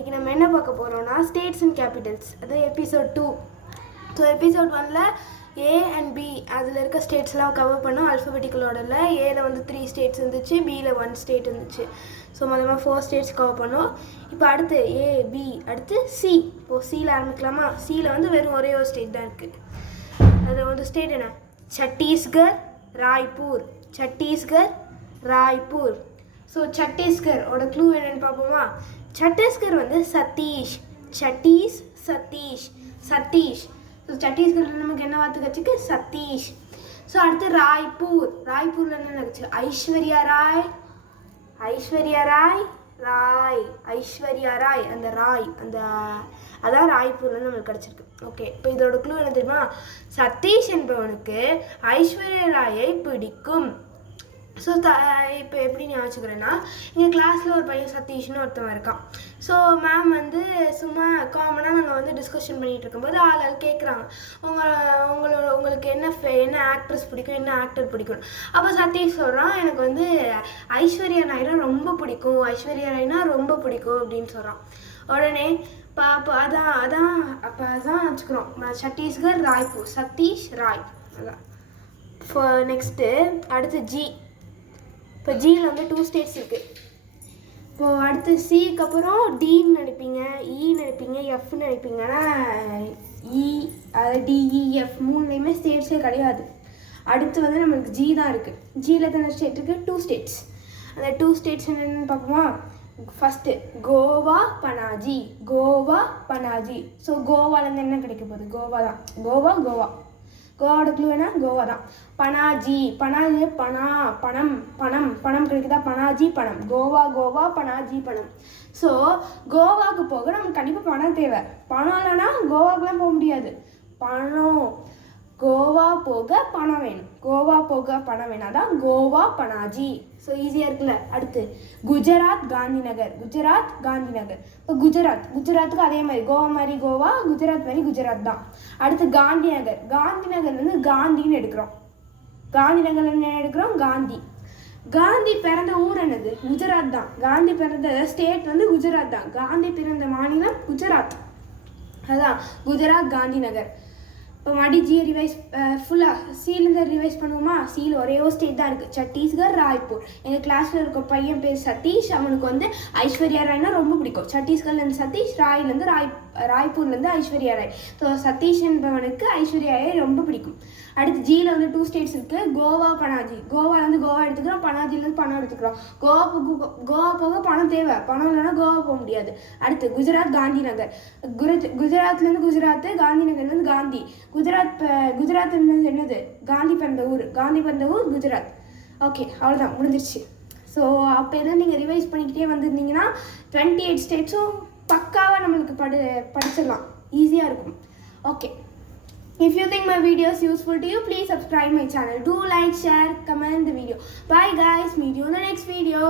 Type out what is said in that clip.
இன்றைக்கி நம்ம என்ன பார்க்க போகிறோம்னா ஸ்டேட்ஸ் அண்ட் கேபிட்டல்ஸ், அது எபிசோட் 2. ஸோ எபிசோட் 1ல் ஏ அண்ட் பி அதில் இருக்க ஸ்டேட்ஸ்லாம் கவர் பண்ணோம் அல்ஃபபெட்டிக்கல் ஆர்டரில். ஏல வந்து 3 ஸ்டேட்ஸ் இருந்துச்சு, பியில் 1 ஸ்டேட் இருந்துச்சு. ஸோ மொத்தமாக 4 ஸ்டேட்ஸ் கவர் பண்ணோம். இப்போ அடுத்து ஏ பி அடுத்து சி. இப்போது சியில் ஆரம்பிக்கலாமா? சியில் வந்து வெறும் ஒரே ஒரு ஸ்டேட் தான் இருக்குது. அது வந்து ஸ்டேட் என்ன? சத்தீஸ்கர், ராய்ப்பூர். சத்தீஸ்கர், ராய்ப்பூர். ஸோ சத்தீஸ்கரோட க்ளூ என்னென்னு பார்ப்போமா? சத்தீஸ்கர் வந்து சதீஷ், சதீஷ். ஸோ சத்தீஸ்கரில் நமக்கு என்ன வார்த்தை கட்சிக்கு? சதீஷ். ஸோ அடுத்து ராய்ப்பூரில் என்ன நடக்குச்சு? ஐஸ்வர்யா ராய். அந்த அதான் ராய்ப்பூரில் நம்மளுக்கு கிடச்சிருக்கு. ஓகே, இப்போ இதோட க்ளூ என்ன தெரியுமா? சதீஷ் என்பவனுக்கு ஐஸ்வர்யா ராயை பிடிக்கும். ஸோ இப்போ எப்படி நான் வச்சுக்கிறேன்னா, எங்கள் கிளாஸில் ஒரு பையன் சதீஷ்னு ஒருத்தவன் இருக்கான். ஸோ மேம் வந்து சும்மா காமனாக நாங்கள் வந்து டிஸ்கஷன் பண்ணிகிட்டு இருக்கும்போது ஆள் கேட்குறாங்க, உங்களுக்கு என்ன ஆக்ட்ரஸ் பிடிக்கும், என்ன ஆக்டர் பிடிக்கும். அப்போ சதீஷ் சொல்கிறான், எனக்கு வந்து ஐஸ்வர்யா ராய்னா ரொம்ப பிடிக்கும் அப்படின்னு சொல்கிறான். உடனே அப்போ அதான் வச்சுக்கிறோம், சத்தீஸ்கர், ராய்ப்பூர், சதீஷ், ராய். அதான் நெக்ஸ்ட்டு அடுத்து ஜி. இப்போ ஜியில் வந்து 2 ஸ்டேட்ஸ் இருக்குது. இப்போது அடுத்து சிக்கு அப்புறம் டின்னு நினைப்பீங்க, நினைப்பீங்க, எஃப்னு நினைப்பீங்க. ஆனால் அதாவது டிஇஎஃப் 3லேயுமே ஸ்டேட்ஸே கிடையாது. அடுத்து வந்து நம்மளுக்கு ஜி தான் இருக்குது. ஜியில் எத்தனை ஸ்டேட் இருக்குது? 2 ஸ்டேட்ஸ். அந்த 2 ஸ்டேட்ஸ் என்னென்னு பார்ப்போமா? ஃபஸ்ட்டு கோவா, பனாஜி. ஸோ கோவாலேருந்து என்ன கிடைக்க போகுது? கோவா தான். கோவாவோட க்ளூ என்ன? கோவா தான். பனாஜி பணம் கிடைக்குதா? பனாஜி பணம். கோவா பனாஜி பணம். ஸோ கோவாவுக்கு போக நமக்கு கண்டிப்பாக பணம் தேவை. பணம் இல்லைன்னா கோவாக்கெலாம் போக முடியாது. கோவா போக பணம் வேணும். அதான் கோவா பனாஜி. ஸோ ஈஸியாக இருக்குல்ல. அடுத்து குஜராத், காந்திநகர். இப்போ குஜராத்துக்கு அதே மாதிரி கோவா மாதிரி கோவா, குஜராத் மாதிரி குஜராத் தான். அடுத்து காந்திநகர் வந்து காந்தின்னு எடுக்கிறோம். காந்திநகர் என்ன எடுக்கிறோம்? காந்தி பிறந்த ஊர் என்னது? குஜராத் தான். காந்தி பிறந்த ஸ்டேட் வந்து குஜராத் தான். காந்தி பிறந்த மாநிலம் குஜராத். அதான் குஜராத், காந்திநகர். இப்போ மறுபடியும் ஜியை ரிவைஸ் ஃபுல்லாக சிலேருந்து ரிவைஸ் பண்ணுவோமா? சியில் ஒரே ஒரு ஸ்டேட் தான் இருக்குது, சத்தீஸ்கர், ராய்ப்பூர். எங்கள் கிளாஸில் இருக்க பையன் பேர் சதீஷ். அவனுக்கு வந்து ஐஸ்வர்யா ராய்னா ரொம்ப பிடிக்கும். சத்தீஸ்கர்லேருந்து சதீஷ், ராய்ப்பூர்லேருந்து ஐஸ்வர்யா ராய். ஸோ சதீஷ் என்பவனுக்கு ஐஸ்வர்யா ராய் ரொம்ப பிடிக்கும். அடுத்து ஜியில் வந்து 2 ஸ்டேட்ஸ் இருக்குது, கோவா, பனாஜி. கோவாலேருந்து கோவா எடுத்துக்கிறோம், பனாஜிலேருந்து பணம் எடுத்துக்கிறோம். கோவா போக பணம் தேவை. பணம் இல்லைன்னா கோவா போக முடியாது. அடுத்து குஜராத், காந்திநகர். குஜராத்லேருந்து குஜராத், காந்திநகர்லேருந்து காந்தி. குஜராத் என்னது? காந்தி பிறந்த ஊர் குஜராத். ஓகே, அவ்வளோதான், முடிஞ்சிருச்சு. ஸோ அப்போ எல்லாம் நீங்கள் ரிவைஸ் பண்ணிக்கிட்டே வந்துருந்தீங்கன்னா 28 ஸ்டேட்ஸும் பக்காவாக நம்மளுக்கு படிச்சிடலாம். ஈஸியாக இருக்கும். Okay, if you think my video is useful to you, please subscribe my channel. Do like, share, comment the video. Bye guys, meet you in the next video.